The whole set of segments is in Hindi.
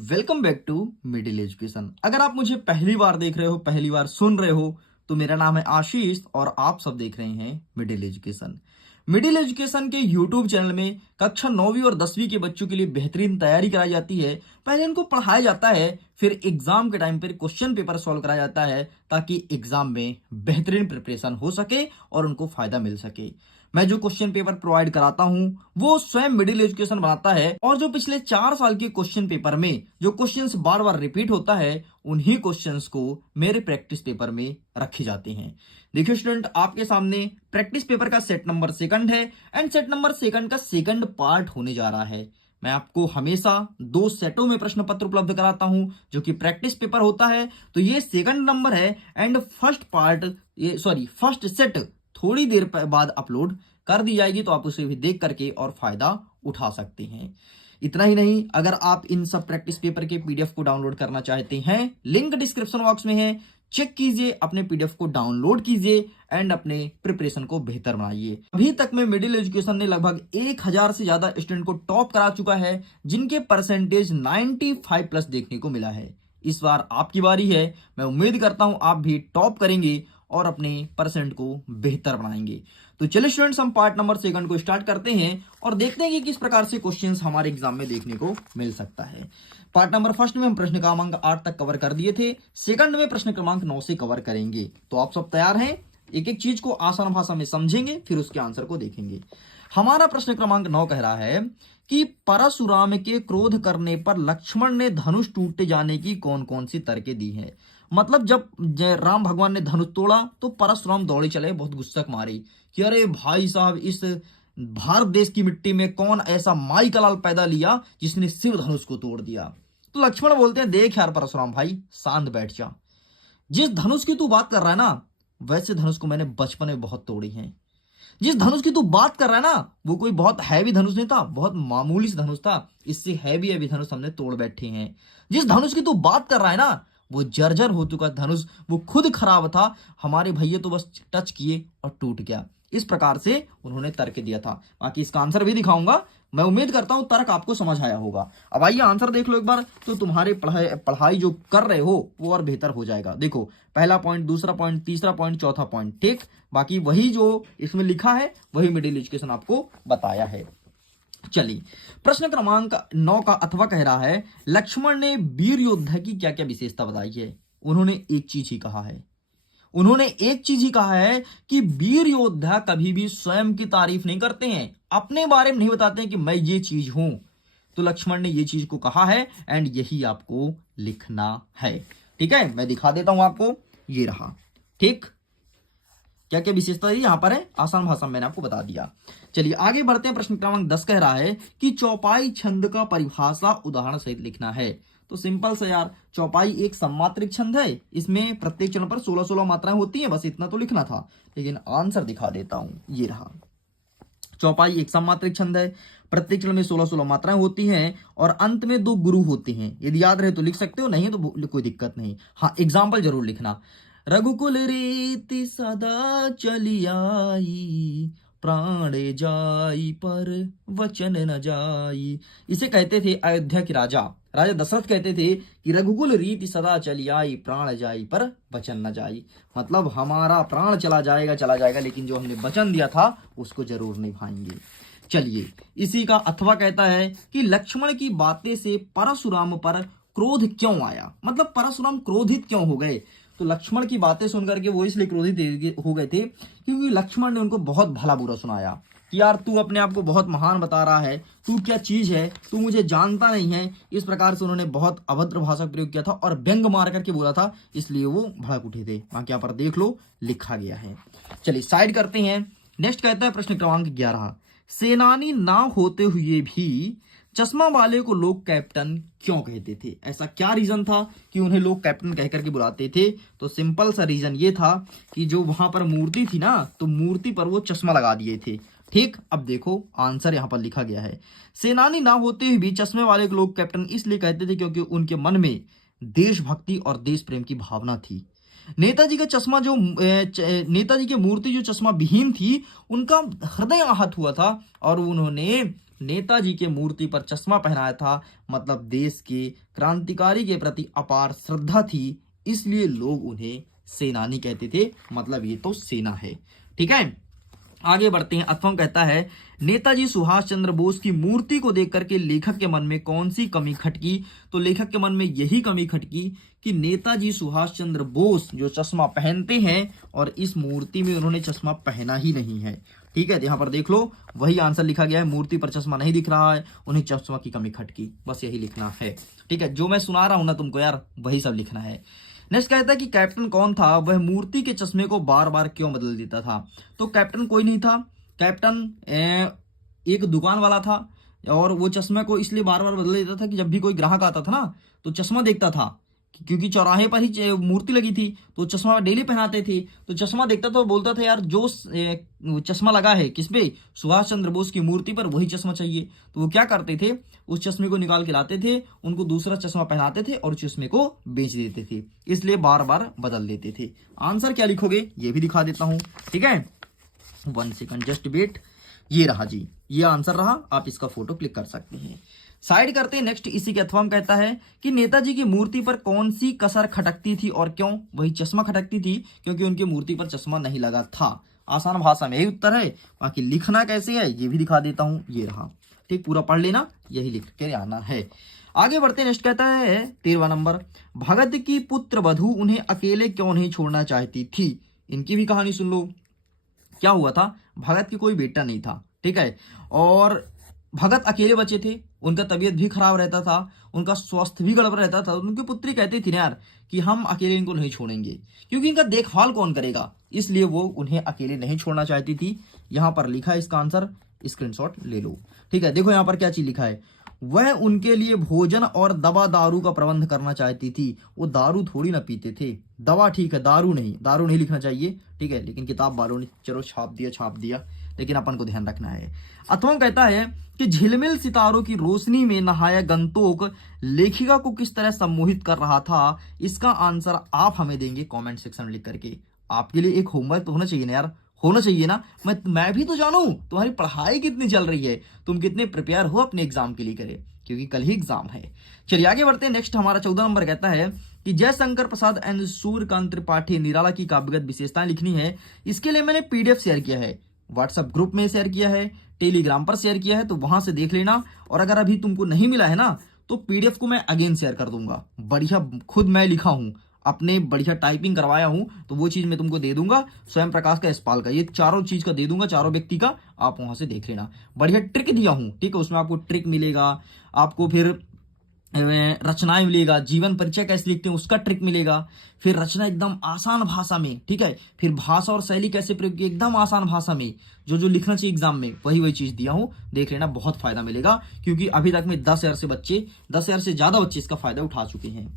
Welcome back to middle education. अगर आप मुझे पहली बार देख रहे हो, पहली बार सुन रहे हो, तो मेरा नाम है आशीष और आप सब देख रहे हैं मिडिल एजुकेशन। मिडिल एजुकेशन के यूट्यूब चैनल में कक्षा 9वीं और 10वीं के बच्चों के लिए बेहतरीन तैयारी कराई जाती है। पहले इनको पढ़ाया जाता है, फिर एग्जाम के टाइम पर क्वेश्चन पेपर सॉल्व कराया जाता है ताकि एग्जाम में बेहतरीन प्रिपरेशन हो सके और उनको फायदा मिल सके। मैं जो क्वेश्चन पेपर प्रोवाइड कराता हूं वो स्वयं मिडिल एजुकेशन बनाता है और जो पिछले 4 साल के क्वेश्चन पेपर में जो क्वेश्चंस बार बार रिपीट होता है उन्हीं क्वेश्चंस को मेरे प्रैक्टिस पेपर में रखे जाते हैं। देखिए स्टूडेंट, आपके सामने प्रैक्टिस पेपर का सेट नंबर सेकंड है एंड सेट नंबर सेकंड का सेकंड पार्ट होने जा रहा है। मैं आपको हमेशा 2 सेटों में प्रश्न पत्र उपलब्ध कराता हूं जो कि प्रैक्टिस पेपर होता है। तो ये सेकंड नंबर है एंड फर्स्ट सेट थोड़ी देर बाद अपलोड कर दी जाएगी, तो आप उसे भी देख करके और फायदा उठा सकते हैं। इतना ही नहीं, अगर आप इन सब प्रैक्टिस पेपर के पीडीएफ को डाउनलोड करना चाहते हैं, लिंक डिस्क्रिप्शन बॉक्स में है, चेक कीजिए, अपने पीडीएफ को डाउनलोड कीजिए एंड अपने प्रिपरेशन को बेहतर बनाइए। अभी तक में मिडिल एजुकेशन ने लगभग 1000 से ज्यादा स्टूडेंट को टॉप करा चुका है जिनके परसेंटेज 95 प्लस देखने को मिला है। इस बार आपकी बारी है। मैं उम्मीद करता हूं आप भी टॉप करेंगे और अपने परसेंट को बेहतर बनाएंगे। तो चलिए स्टूडेंट्स, हम पार्ट नंबर सेकंड को स्टार्ट करते हैं और देखते हैं कि किस प्रकार से क्वेश्चंस हमारे एग्जाम में देखने को मिल सकता है। पार्ट नंबर फर्स्ट में हम प्रश्न क्रमांक 8 तक कवर कर दिए थे, सेकंड में प्रश्न क्रमांक 9 से कवर करेंगे। तो आप सब तैयार हैं? एक एक चीज को आसान भाषा में समझेंगे, फिर उसके आंसर को देखेंगे। हमारा प्रश्न क्रमांक 9 कह रहा है कि परशुराम के क्रोध करने पर लक्ष्मण ने धनुष टूटे जाने की कौन कौन सी तरकें दी है। मतलब जब राम भगवान ने धनुष तोड़ा तो परशुराम दौड़े चले, बहुत गुस्सा मारी कि अरे भाई साहब, इस भारत देश की मिट्टी में कौन ऐसा माई का लाल पैदा लिया जिसने शिव धनुष को तोड़ दिया। तो लक्ष्मण बोलते हैं, देख यार परशुराम भाई, शांत बैठ जा। जिस धनुष की तू बात कर रहा है ना, वैसे धनुष को मैंने बचपन में बहुत तोड़ी है। जिस धनुष की तू बात कर रहा है ना, वो कोई बहुत हैवी धनुष नहीं था, बहुत मामूली सा धनुष था। इससे हैवी धनुष हमने तोड़ बैठे हैं। जिस धनुष की तू बात कर रहा है ना, वो जर्जर हो चुका धनुष, वो खुद खराब था, हमारे भैया तो बस टच किए और टूट गया। इस प्रकार से उन्होंने तर्क दिया था। बाकी इसका आंसर भी दिखाऊंगा। मैं उम्मीद करता हूं तर्क आपको समझ आया होगा। अब आइए आंसर देख लो एक बार, तो तुम्हारे पढ़ाई जो कर रहे हो वो और बेहतर हो जाएगा। देखो, पहला पॉइंट, दूसरा पॉइंट, तीसरा पॉइंट, चौथा पॉइंट, ठीक। बाकी वही जो इसमें लिखा है वही मिडिल एजुकेशन आपको बताया है। चलिए, प्रश्न क्रमांक 9 का अथवा कह रहा है, लक्ष्मण ने वीर योद्धा की क्या क्या विशेषता बताई है। उन्होंने एक चीज ही कहा है कि वीर योद्धा कभी भी स्वयं की तारीफ नहीं करते हैं, अपने बारे में नहीं बताते हैं कि मैं ये चीज हूं। तो लक्ष्मण ने ये चीज को कहा है एंड यही आपको लिखना है। ठीक है, मैं दिखा देता हूं आपको, ये रहा। ठीक, क्या क्या विशेषता है यहां पर है, आसान भाषा में मैंने आपको बता दिया। चलिए आगे बढ़ते हैं। प्रश्न क्रमांक 10 कह रहा है कि चौपाई छंद का परिभाषा उदाहरण सहित लिखना है। तो सिंपल से यार, चौपाई एक सममात्रिक छंद है, इसमें प्रत्येक चरण पर 16-16 मात्राएं होती हैं, बस इतना तो लिखना था। लेकिन आंसर दिखा देता हूं, ये रहा। चौपाई एक सममात्रिक छंद है, प्रत्येक चरण में 16-16 मात्राएं होती हैं और अंत में 2 गुरु होते हैं। यदि याद रहे तो लिख सकते हो, नहीं है तो कोई दिक्कत नहीं। हाँ, एग्जाम्पल जरूर लिखना। रघुकुल रीति सदा चली आई, प्राण जाई पर वचन न जाई। इसे कहते थे अयोध्या के राजा दशरथ कहते थे कि रघुकुल रीति सदा चली आई, प्राण जाई पर वचन न जाई। मतलब हमारा प्राण चला जाएगा लेकिन जो हमने वचन दिया था उसको जरूर निभाएंगे। चलिए, इसी का अथवा कहता है कि लक्ष्मण की बातें से परशुराम पर क्रोध क्यों आया। मतलब परशुराम क्रोधित क्यों हो गए। तो लक्ष्मण की बातें सुनकर के वो इसलिए क्रोधित हो गए थे क्योंकि लक्ष्मण ने उनको बहुत भला बुरा सुनाया कि यार तू अपने आप को बहुत महान बता रहा है, तू क्या चीज है, तू मुझे जानता नहीं है। इस प्रकार से उन्होंने बहुत अभद्र भाषा का प्रयोग किया था और व्यंग मार करके बोला था, इसलिए वो भड़क उठे थे। बाकी यहाँ पर देख लो, लिखा गया है। चलिए साइड करते हैं। नेक्स्ट कहता है प्रश्न क्रमांक 11, सेनानी ना होते हुए भी चश्मा वाले को लोग कैप्टन क्यों कहते थे। ऐसा क्या रीजन था कि उन्हें लोग कैप्टन कह करके बुलाते थे। तो सिंपल सा रीजन ये था कि जो वहां पर मूर्ति थी ना, तो मूर्ति पर वो चश्मा लगा दिए थे। ठीक, अब देखो आंसर यहां पर लिखा गया है। सेनानी ना होते हुए भी चश्मे वाले को लोग कैप्टन इसलिए कहते थे क्योंकि उनके मन में देशभक्ति और देश प्रेम की भावना थी। नेताजी का चश्मा जो नेताजी की मूर्ति जो चश्मा विहीन थी, उनका हृदय आहत हुआ था और उन्होंने नेताजी के मूर्ति पर चश्मा पहनाया था, मतलब देश के क्रांतिकारी के प्रति अपार श्रद्धा थी, इसलिए लोग उन्हें सेनानी कहते थे। मतलब ये तो सेना है। ठीक है, आगे बढ़ते हैं। अथर्व कहता है नेताजी सुभाष चंद्र बोस की मूर्ति को देख करके लेखक के मन में कौन सी कमी खटकी? तो लेखक के मन में यही कमी खटकी कि नेताजी सुभाष चंद्र बोस जो चश्मा पहनते हैं और इस मूर्ति में उन्होंने चश्मा पहना ही नहीं है। ठीक है, यहाँ पर देख लो, वही आंसर लिखा गया है, मूर्ति पर चश्मा नहीं दिख रहा है, उन्हें चश्मा की कमी खटकी, बस यही लिखना है। ठीक है, जो मैं सुना रहा हूं ना तुमको यार, वही सब लिखना है। नेक्स्ट कहता है कि कैप्टन कौन था, वह मूर्ति के चश्मे को बार बार क्यों बदल देता था? तो कैप्टन कोई नहीं था, कैप्टन एक दुकान वाला था और वो चश्मे को इसलिए बार बार बदल देता था कि जब भी कोई ग्राहक आता था ना तो चश्मा देखता था, क्योंकि चौराहे पर ही मूर्ति लगी थी तो चश्मा डेली पहनाते थे, तो चश्मा देखता था, बोलता था यार जो चश्मा लगा है किस पे, सुभाष चंद्र बोस की मूर्ति पर, वही चश्मा चाहिए। तो वो क्या करते थे, उस चश्मे को निकाल के लाते थे, उनको दूसरा चश्मा पहनाते थे और चश्मे को बेच देते थे, इसलिए बार बार बदल देते थे। आंसर क्या लिखोगे ये भी दिखा देता हूं। ठीक है, 1 सेकंड जस्ट वेट। ये रहा जी, ये आंसर रहा, आप इसका फोटो क्लिक कर सकते हैं। साइड करते हैं। नेक्स्ट इसी के अथवा कहता है कि नेताजी की मूर्ति पर कौन सी कसर खटकती थी और क्यों? वही चश्मा खटकती थी, क्योंकि उनकी मूर्ति पर चश्मा नहीं लगा था। आसान भाषा में यही उत्तर है, बाकी लिखना कैसे है ये भी दिखा देता हूं। ये रहा, ठीक, पूरा पढ़ लेना, यही लिख के आना है। आगे बढ़ते। नेक्स्ट कहता है 13वां नंबर, भगत की पुत्र वधू उन्हें अकेले क्यों नहीं छोड़ना चाहती थी? इनकी भी कहानी सुन लो। क्या हुआ था, भगत की कोई बेटा नहीं था, ठीक है, और भगत अकेले बचे थे, उनका तबीयत भी खराब रहता था, उनका स्वास्थ्य भी गड़बड़ रहता था। उनकी पुत्री कहती थी ना यार कि हम अकेले इनको नहीं छोड़ेंगे, क्योंकि इनका देखभाल कौन करेगा, इसलिए वो उन्हें अकेले नहीं छोड़ना चाहती थी। यहां पर लिखा है इसका आंसर, स्क्रीनशॉट ले लो। ठीक है, देखो यहां पर क्या चीज लिखा है, वह उनके लिए भोजन और दवा दारू का प्रबंध करना चाहती थी। वो दारू थोड़ी ना पीते थे, दवा ठीक है, दारू नहीं लिखना चाहिए, ठीक है, लेकिन किताब वालों ने चलो छाप दिया, लेकिन अपन को ध्यान रखना है। अथवा कहता है कि झिलमिल सितारों की रोशनी में नहाया गंतोक लेखिका को किस तरह सम्मोहित कर रहा था? इसका आंसर आप हमें देंगे कमेंट सेक्शन में लिख करके। आपके लिए एक होमवर्क तो होना चाहिए ना यार, होना चाहिए ना, मैं भी तो जानूं तुम्हारी पढ़ाई कितनी चल रही है, तुम कितने प्रिपेयर हो अपने एग्जाम के लिए करे, क्योंकि कल ही एग्जाम है। चलिए आगे बढ़ते हैं। नेक्स्ट हमारा 14 नंबर कहता है कि जयशंकर प्रसाद एंड सूर्यकांत त्रिपाठी निराला की काव्यगत विशेषताएं लिखनी है। इसके लिए मैंने पीडीएफ शेयर किया है, व्हाट्सएप ग्रुप में शेयर किया है, टेलीग्राम पर शेयर किया है, तो वहां से देख लेना। और अगर अभी तुमको नहीं मिला है ना तो पीडीएफ को मैं अगेन शेयर कर दूंगा, बढ़िया, खुद मैं लिखा हूं, अपने बढ़िया टाइपिंग करवाया हूं, तो वो चीज मैं तुमको दे दूंगा। स्वयं प्रकाश का, यशपाल का, ये चारों चीज का दे दूंगा, चारों व्यक्ति का, आप वहां से देख लेना। बढ़िया ट्रिक दिया हूं, ठीक है, उसमें आपको ट्रिक मिलेगा, आपको फिर रचनाएं मिलेगा, जीवन परिचय कैसे लिखते हैं उसका ट्रिक मिलेगा, फिर रचना एकदम आसान भाषा में, ठीक है, फिर भाषा और शैली कैसे प्रयोग की एकदम आसान भाषा में, जो लिखना चाहिए एग्जाम में वही चीज दिया हूं, देख लेना, बहुत फायदा मिलेगा, क्योंकि अभी तक में 10,000 से ज्यादा बच्चे इसका फायदा उठा चुके हैं।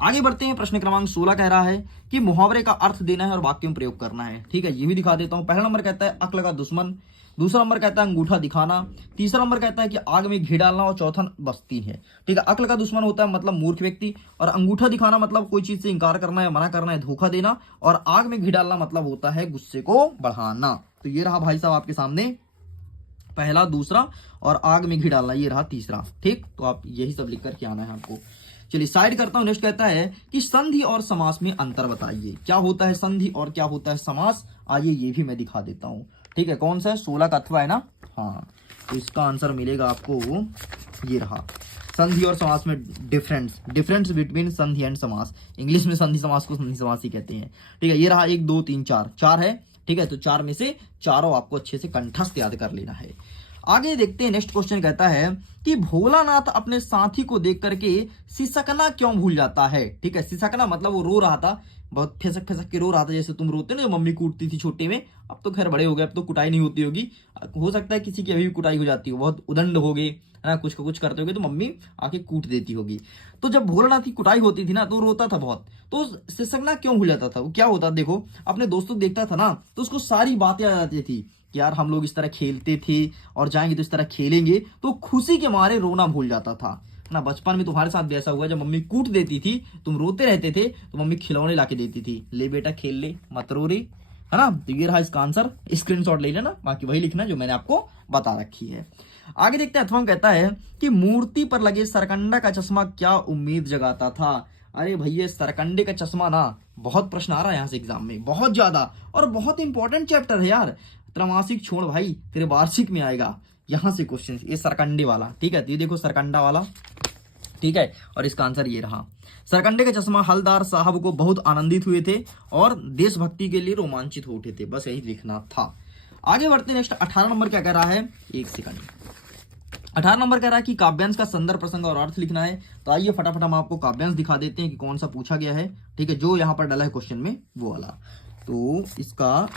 आगे बढ़ते हैं। प्रश्न क्रमांक 16 कह रहा है कि मुहावरे का अर्थ देना है और वाक्य में प्रयोग करना है। ठीक है, ये भी दिखा देता हूं। पहला नंबर कहता है अक्ल का दुश्मन, दूसरा नंबर कहता है अंगूठा दिखाना, तीसरा नंबर कहता है कि आग में घी डालना, और चौथा बस 3 है। ठीक है, अक्ल का दुश्मन होता है मतलब मूर्ख व्यक्ति, और अंगूठा दिखाना मतलब कोई चीज से इंकार करना है, मना करना है, धोखा देना, और आग में घी डालना मतलब होता है गुस्से को बढ़ाना। तो ये रहा भाई साहब आपके सामने पहला, दूसरा, और आग में घी डालना ये रहा तीसरा। ठीक, तो आप यही सब लिख करके आना है आपको। चलिए साइड करता हूं। नेक्स्ट कहता है कि संधि और समास में अंतर बताइए। क्या होता है संधि और क्या होता है समास? आइए ये भी मैं दिखा देता हूं। ठीक है, कौन सा है, 16 का अथवा है ना, हाँ, तो इसका आंसर मिलेगा आपको, ये रहा, संधि और समास में डिफरेंस बिटवीन संधि एंड समास। इंग्लिश में संधि समास को संधि समास ही कहते हैं। ठीक है, ये रहा 1 2 3 4 है। ठीक है, तो 4 में से चारों आपको अच्छे से कंठस्थ याद कर लेना है। आगे देखते हैं। नेक्स्ट क्वेश्चन कहता है कि भोलानाथ अपने साथी को देख करके सिसकना क्यों भूल जाता है? ठीक है, सिसकना मतलब वो रो रहा था, बहुत फसक के रो रहा था, जैसे तुम रोते ना, मम्मी कूटती थी छोटे में, अब तो खैर बड़े हो गए, अब तो कुटाई नहीं होती होगी, हो सकता है किसी की अभी भी कुटाई हो जाती हो, बहुत उदंड हो गए है ना, कुछ करते होगे तो मम्मी आके कूट देती होगी। तो जब भोलानाथ की कुटाई होती थी ना तो रोता था बहुत, तो सिसकना क्यों भूल जाता था? वो क्या होता, देखो अपने दोस्तों को देखता था ना तो उसको सारी बातें आ जाती थी कि यार हम लोग इस तरह खेलते थे और जाएंगे तो इस तरह खेलेंगे, तो खुशी के मारे रोना भूल जाता था ना। बचपन में तुम्हारे साथ भी ऐसा हुआ, जब मम्मी कूट देती थी तुम रोते रहते थे तो मम्मी खिलौने लाके देती थी, ले बेटा खेल ले, मत रो रे, है ना। तो ये रहा इसका आंसर, स्क्रीनशॉट ले लेना, बाकी वही लिखना जो मैंने आपको बता रखी है। आगे देखते हैं। अथवा कहता है कि मूर्ति पर लगे सरकंडा का चश्मा क्या उम्मीद जगाता था। अरे भैया सरकंडे का चश्मा ना बहुत प्रश्न आ रहा है यहाँ से एग्जाम में, बहुत ज्यादा, और बहुत इंपॉर्टेंट चैप्टर है यार। त्रैमासिक छोड़ भाई तेरे वार्षिक में आएगा यहाँ से क्वेश्चन, ये सरकंडे वाला, ठीक है। तो ये देखो सरकंडा वाला, ठीक है, और इसका आंसर ये रहा। सरकंडे का चश्मा हलदार साहब को बहुत आनंदित हुए थे और देशभक्ति के लिए रोमांचित हो उठे थे, बस यही लिखना था। आगे बढ़ते नेक्स्ट 18 नंबर क्या कह रहा है, एक सेकंड। 18 नंबर कह रहा है कि काव्यांश का संदर्भ प्रसंग और अर्थ लिखना है। तो आइए फटाफट हम आपको काव्यांश दिखा देते हैं कि कौन सा पूछा गया है, ठीक है, जो यहाँ पर डाला है क्वेश्चन में वो वाला। तो इसका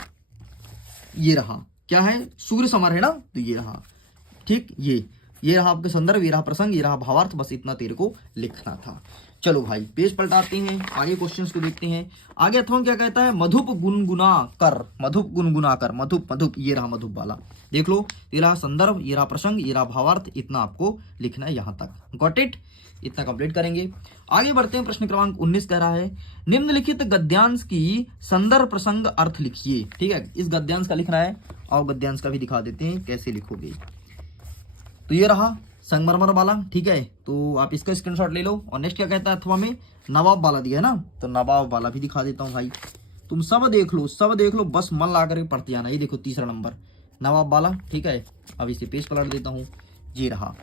ये रहा, क्या है, सूर्य समर है ना, तो ये रहा, ठीक, ये रहा आपके संदर्भ, ये रहा प्रसंग, ये रहा भावार्थ, बस इतना तेरे को लिखना था। चलो भाई पेज पलटाते हैं, आगे क्वेश्चंस को देखते हैं। आगे अथवा क्या कहता है, मधुप गुनगुना कर, मधुप गुनगुना कर, मधुप, ये रहा मधुप वाला, देख लो, ये रहा संदर्भ, ये रहा प्रसंग, ये रहा भावार्थ, इतना आपको लिखना है यहां तक। गॉट इट, इतना कंप्लीट करेंगे। आगे बढ़ते हैं, प्रश्न क्रमांक 19 कह रहा है निम्नलिखित गद्यांश की संदर्भ प्रसंग अर्थ लिखिए, ठीक है। इस गद्यांश का लिखना है, और गद्यांश का भी दिखा देते हैं कैसे लिखोगे। तो ये रहा संगमरमर वाला, ठीक है, तो आप इसका स्क्रीनशॉट ले लो। और नेक्स्ट क्या कहता है, अथवा में नवाब वाला दिया है ना, तो नवाब वाला भी दिखा देता हूँ भाई, तुम सब देख लो, बस मन ला करके पढ़ते जाना। ये देखो तीसरा नंबर नवाब वाला, ठीक है। अब इसे पेज पलट देता हूँ, ये रहा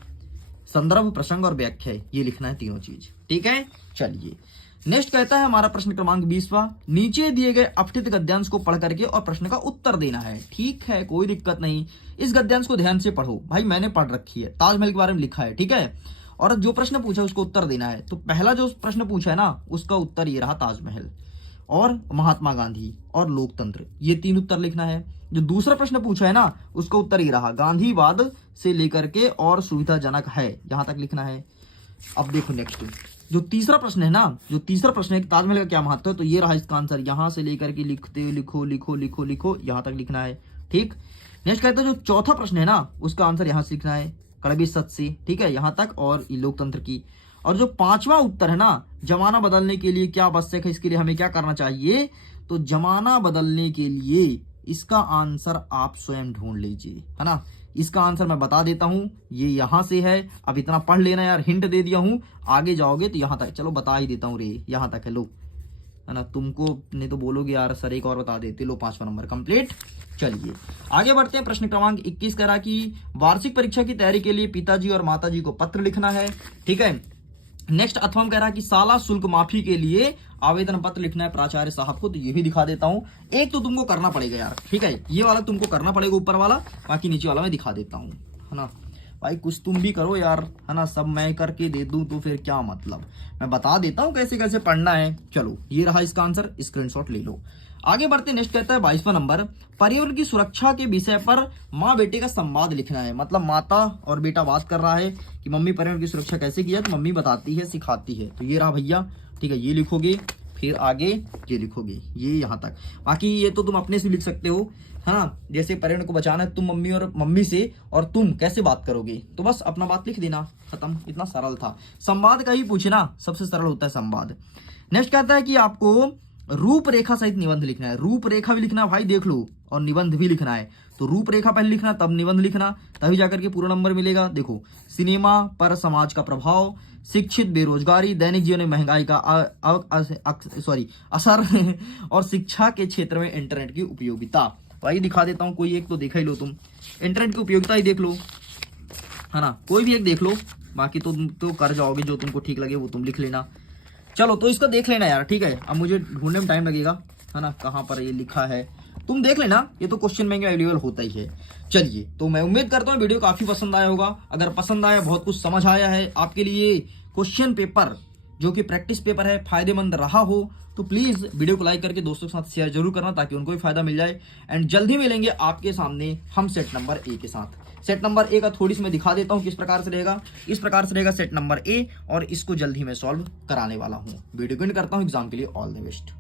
संदर्भ प्रसंग और व्याख्या, ये लिखना है तीनों चीज, ठीक है। चलिए नेक्स्ट कहता है हमारा प्रश्न क्रमांक 20वां, नीचे दिए गए अपठित गद्यांश को पढ़ करके और प्रश्न का उत्तर देना है, ठीक है, कोई दिक्कत नहीं। इस गद्यांश को ध्यान से पढ़ो भाई, मैंने पढ़ रखी है, ताजमहल के बारे में लिखा है, ठीक है, और जो प्रश्न पूछा है उसको उत्तर देना है। तो पहला जो प्रश्न पूछा है ना, उसका उत्तर ये रहा ताजमहल और महात्मा गांधी और लोकतंत्र, ये 3 उत्तर लिखना है। जो दूसरा प्रश्न पूछा है ना, उसका उत्तर ये रहा गांधीवाद से लेकर के और सुविधाजनक है, यहां तक लिखना है। अब देखो नेक्स्ट जो तीसरा प्रश्न है ना, जो तीसरा प्रश्न है कि ताजमहल का क्या महत्व है, तो ये रहा इसका आंसर, यहां से लेकर के लिखते लिखो यहां तक लिखना है, ठीक। नेक्स्ट कहता है जो चौथा प्रश्न है ना, उसका आंसर यहां से लिखना है, कड़वी सच से, ठीक है, यहां तक, और लोकतंत्र की। और जो 5वां उत्तर है ना, जमाना बदलने के लिए क्या आवश्यक है, इसके लिए हमें क्या करना चाहिए, तो जमाना बदलने के लिए इसका आंसर आप स्वयं ढूंढ लीजिए, है ना। इसका आंसर मैं बता देता हूं, ये यहां से है, अब इतना पढ़ लेना यार, हिंट दे दिया हूं, आगे जाओगे तो यहां तक, चलो बता ही देता हूं रे, यहां तक है, लो, है ना, तुमको नहीं तो बोलोगे यार सर एक और बता देते, लो 5वां नंबर कंप्लीट। चलिए आगे बढ़ते हैं, प्रश्न क्रमांक 21 कह रहा कि वार्षिक परीक्षा की तैयारी के लिए पिताजी और माताजी को पत्र लिखना है, ठीक है। नेक्स्ट अथवा कह रहा है कि साला शुल्क माफी के लिए आवेदन पत्र लिखना है प्राचार्य साहब को, तो ये भी दिखा देता हूं। एक तो तुमको करना पड़ेगा यार, ठीक है, ये वाला तुमको करना पड़ेगा ऊपर वाला, बाकी नीचे वाला मैं दिखा देता हूं, है ना। भाई कुछ तुम भी करो यार, है ना, सब मैं करके दे दूं तो फिर क्या मतलब, मैं बता देता हूं कैसे कैसे पढ़ना है। चलो ये रहा इसका आंसर, स्क्रीनशॉट ले लो। आगे बढ़ते, नेक्स्ट कहता है 22वां नंबर, पर्यावरण की सुरक्षा के विषय पर माँ बेटे का संवाद लिखना है। मतलब माता और बेटा बात कर रहा है कि मम्मी पर्यावरण की सुरक्षा कैसे किया, तो मम्मी बताती है, सिखाती है, तो ये रहा भैया, ठीक है, ये लिखोगे, फिर आगे ये लिखोगे, ये यहाँ तक। बाकी ये तो तुम अपने से लिख सकते हो, है ना, जैसे पर्यावरण को बचाना है, तुम मम्मी और मम्मी से, और तुम कैसे बात करोगे, तो बस अपना बात लिख देना, खत्म, इतना सरल था। संवाद का ही पूछना सबसे सरल होता है संवाद। नेक्स्ट कहता है कि आपको रूपरेखा सहित निबंध लिखना है, रूपरेखा भी लिखना है भाई, देख लो, और निबंध भी लिखना है। तो रूपरेखा पहले लिखना, तब निबंध लिखना, तभी जाकर के पूरा नंबर मिलेगा। देखो, सिनेमा पर समाज का प्रभाव, शिक्षित बेरोजगारी, दैनिक जीवन में महंगाई का असर और शिक्षा के क्षेत्र में इंटरनेट की उपयोगिता। वही दिखा देता हूँ, कोई एक तो देखा ही लो तुम, इंटरनेट की उपयोगिता ही देख लो, है ना, कोई भी एक देख लो, बाकी तो तुम तो कर जाओगे, जो तुमको ठीक लगे वो तुम लिख लेना। चलो तो इसको देख लेना यार, ठीक है, अब मुझे ढूंढने में टाइम लगेगा, है ना, कहाँ पर ये लिखा है, तुम देख लेना, ये तो क्वेश्चन बैंक में अवेलेबल होता ही है। चलिए, तो मैं उम्मीद करता हूँ वीडियो काफी पसंद आया होगा। अगर पसंद आया, बहुत कुछ समझ आया है, आपके लिए क्वेश्चन पेपर जो कि प्रैक्टिस पेपर है फायदेमंद रहा हो, तो प्लीज वीडियो को लाइक करके दोस्तों के साथ शेयर जरूर करना, ताकि उनको भी फायदा मिल जाए। एंड जल्दी मिलेंगे आपके सामने हम सेट नंबर ए के साथ। सेट नंबर ए का थोड़ी सी मैं दिखा देता हूं किस प्रकार से रहेगा। इस प्रकार से रहेगा सेट नंबर ए, और इसको जल्द ही मैं सॉल्व कराने वाला हूं। वीडियो को एंड करता हूं। एग्जाम के लिए ऑल द बेस्ट।